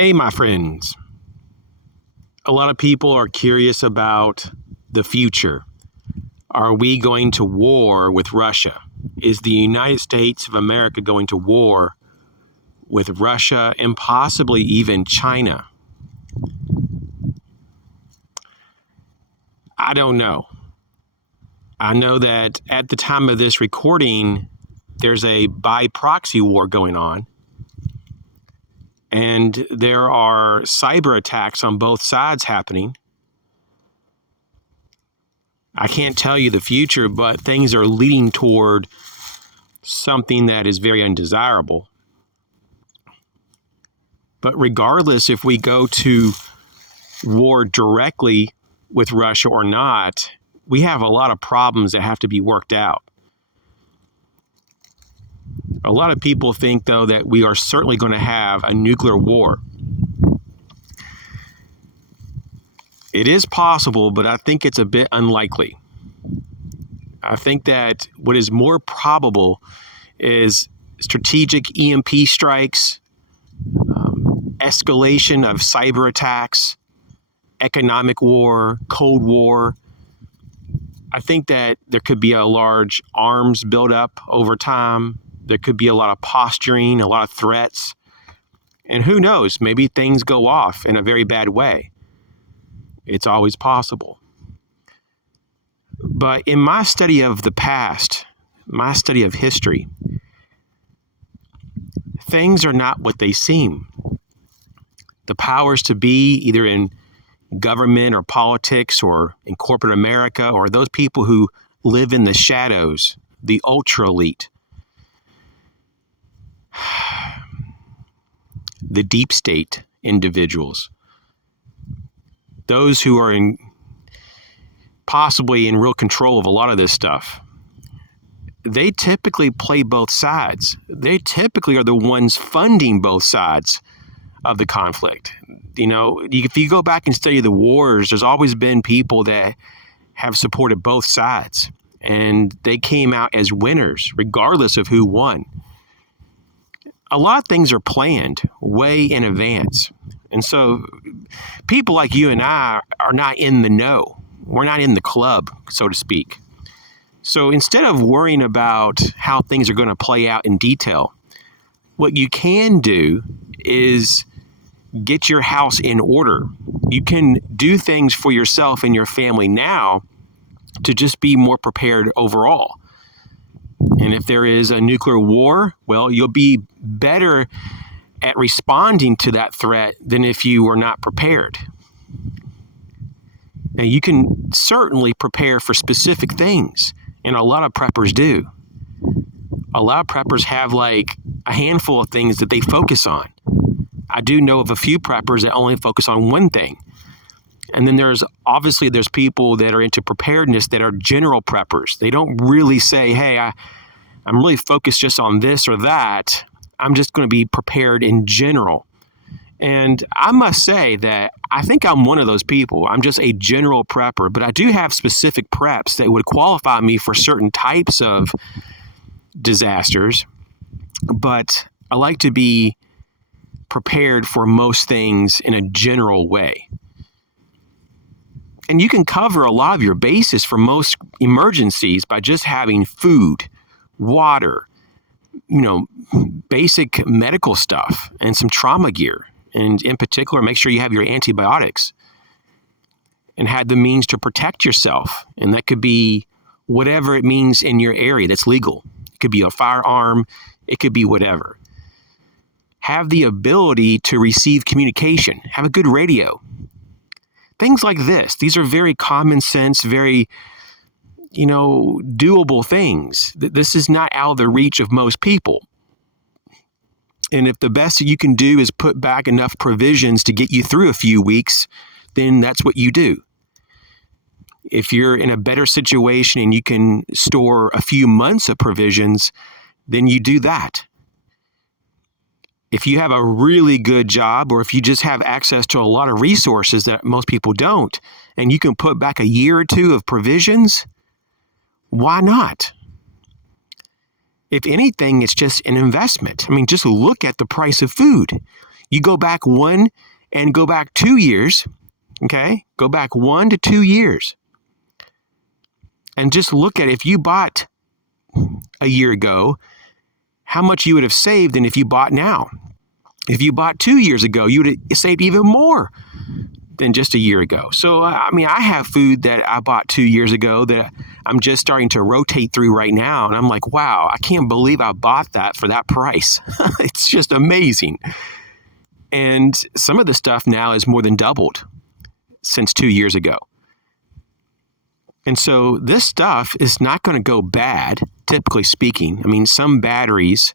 Hey, my friends. A lot of people are curious about the future. Are we going to war with Russia? Is the United States of America going to war with Russia and possibly even China? I don't know. I know that at the time of this recording, there's a by proxy war going on. And there are cyber attacks on both sides happening. I can't tell you the future, but things are leading toward something that is very undesirable. But regardless if we go to war directly with Russia or not, we have a lot of problems that have to be worked out. A lot of people think, though, that we are certainly going to have a nuclear war. It is possible, but I think it's a bit unlikely. I think that what is more probable is strategic EMP strikes, escalation of cyber attacks, economic war, Cold War. I think that there could be a large arms buildup over time. There could be a lot of posturing, a lot of threats. And who knows, maybe things go off in a very bad way. It's always possible. But in my study of the past, my study of history, things are not what they seem. The powers to be, either in government or politics or in corporate America, or those people who live in the shadows, the ultra elite, the deep state individuals, those who are possibly in real control of a lot of this stuff, they typically play both sides. They typically are the ones funding both sides of the conflict. You know, if you go back and study the wars, there's always been people that have supported both sides, and they came out as winners regardless of who won. A lot of things are planned way in advance. And so people like you and I are not in the know. We're not in the club, so to speak. So instead of worrying about how things are going to play out in detail, what you can do is get your house in order. You can do things for yourself and your family now to just be more prepared overall. And if there is a nuclear war, well, you'll be better at responding to that threat than if you were not prepared. Now, you can certainly prepare for specific things, and a lot of preppers do. A lot of preppers have like a handful of things that they focus on. I do know of a few preppers that only focus on one thing. And then there's people that are into preparedness that are general preppers. They don't really say, hey, I'm really focused just on this or that. I'm just going to be prepared in general. And I must say that I think I'm one of those people. I'm just a general prepper, but I do have specific preps that would qualify me for certain types of disasters. But I like to be prepared for most things in a general way. And you can cover a lot of your bases for most emergencies by just having food, water, basic medical stuff, and some trauma gear. And in particular, make sure you have your antibiotics and have the means to protect yourself. And that could be whatever it means in your area that's legal. It could be a firearm. It could be whatever. Have the ability to receive communication. Have a good radio. Things like this. These are very common sense, very, doable things. This is not out of the reach of most people. And if the best that you can do is put back enough provisions to get you through a few weeks, then that's what you do. If you're in a better situation and you can store a few months of provisions, then you do that. If you have a really good job, or if you just have access to a lot of resources that most people don't, and you can put back a year or two of provisions, why not? If anything, it's just an investment. I mean, just look at the price of food. You go back 1 and go back 2 years, okay? Go back 1 to 2 years. And just look at if you bought a year ago, how much you would have saved than if you bought now. If you bought 2 years ago, you would have saved even more than just a year ago. So, I mean, I have food that I bought 2 years ago that I'm just starting to rotate through right now. And I'm like, wow, I can't believe I bought that for that price. It's just amazing. And some of the stuff now is more than doubled since 2 years ago. And so this stuff is not going to go bad, typically speaking. I mean, some batteries,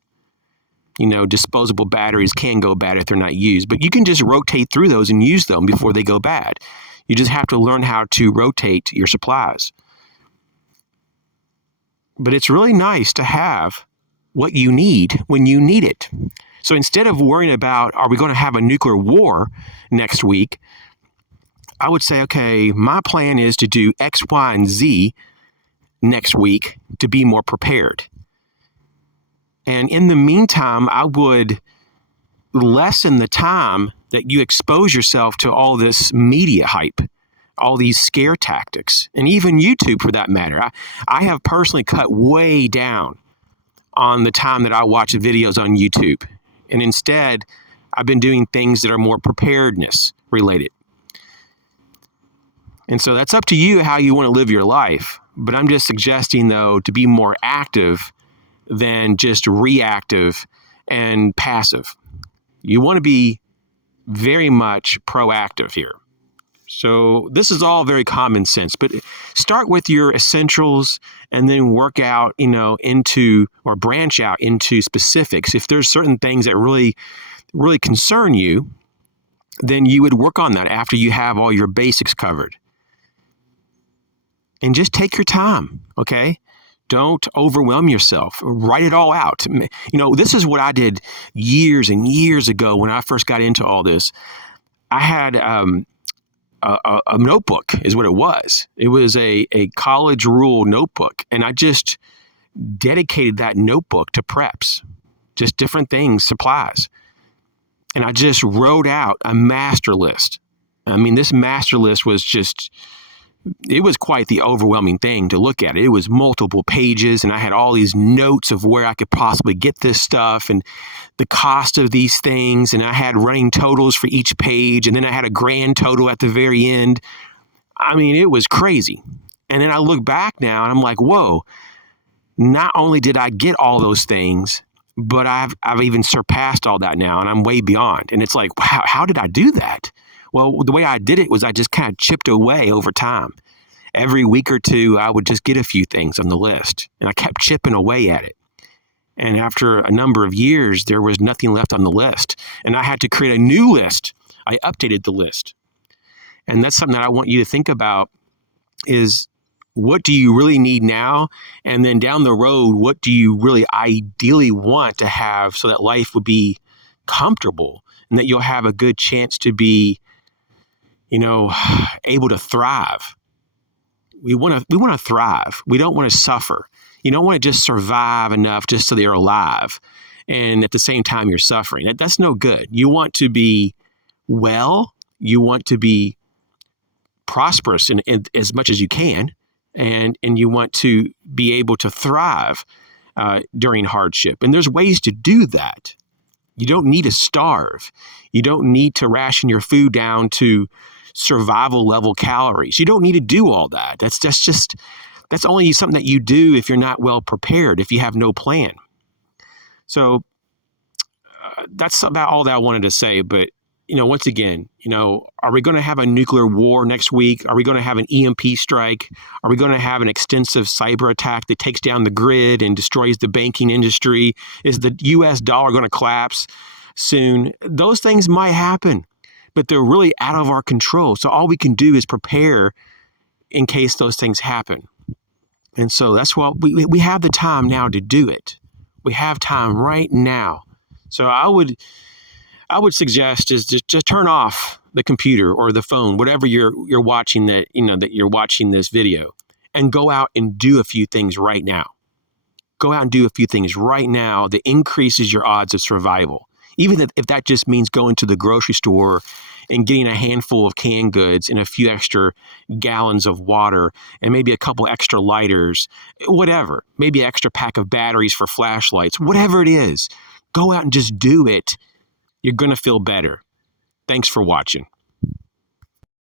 disposable batteries can go bad if they're not used, but you can just rotate through those and use them before they go bad. You just have to learn how to rotate your supplies. But it's really nice to have what you need when you need it. So instead of worrying about, are we going to have a nuclear war next week? I would say, okay, my plan is to do X, Y, and Z next week to be more prepared. And in the meantime, I would lessen the time that you expose yourself to all this media hype, all these scare tactics, and even YouTube for that matter. I have personally cut way down on the time that I watch videos on YouTube. And instead, I've been doing things that are more preparedness related. And so that's up to you how you want to live your life. But I'm just suggesting, though, to be more active than just reactive and passive. You want to be very much proactive here. So this is all very common sense, but start with your essentials and then work out, into or branch out into specifics. If there's certain things that really, really concern you, then you would work on that after you have all your basics covered. And just take your time, okay? Don't overwhelm yourself. Write it all out. This is what I did years and years ago when I first got into all this. I had a notebook is what it was. It was a college rule notebook. And I just dedicated that notebook to preps, just different things, supplies. And I just wrote out a master list. I mean, this master list was it was quite the overwhelming thing to look at. It was multiple pages, and I had all these notes of where I could possibly get this stuff and the cost of these things, and I had running totals for each page, and then I had a grand total at the very end. I mean, it was crazy. And then I look back now, and I'm like, whoa, not only did I get all those things, but I've even surpassed all that now, and I'm way beyond. And it's like, wow, how did I do that? Well, the way I did it was I just kind of chipped away over time. Every week or two, I would just get a few things on the list, and I kept chipping away at it. And after a number of years, there was nothing left on the list, and I had to create a new list. I updated the list. And that's something that I want you to think about is, what do you really need now? And then down the road, what do you really ideally want to have so that life would be comfortable and that you'll have a good chance to be able to thrive. We want to thrive. We don't want to suffer. You don't want to just survive enough just so that you're alive, and at the same time you're suffering. That's no good. You want to be well. You want to be prosperous in as much as you can, and you want to be able to thrive during hardship. And there's ways to do that. You don't need to starve. You don't need to ration your food down to survival level calories. You don't need to do all that. That's only something that you do if you're not well prepared, if you have no plan. So that's about all that I wanted to say. But, once again, are we going to have a nuclear war next week? Are we going to have an EMP strike? Are we going to have an extensive cyber attack that takes down the grid and destroys the banking industry? Is the U.S. dollar going to collapse soon? Those things might happen, but they're really out of our control. So all we can do is prepare in case those things happen. And so that's what we have the time now to do it. We have time right now. So I would suggest is just turn off the computer or the phone, whatever you're watching that you're watching this video, and go out and do a few things right now. Go out and do a few things right now that increases your odds of survival. Even if that just means going to the grocery store and getting a handful of canned goods and a few extra gallons of water and maybe a couple extra lighters, whatever, maybe an extra pack of batteries for flashlights, whatever it is, go out and just do it. You're going to feel better. Thanks for watching.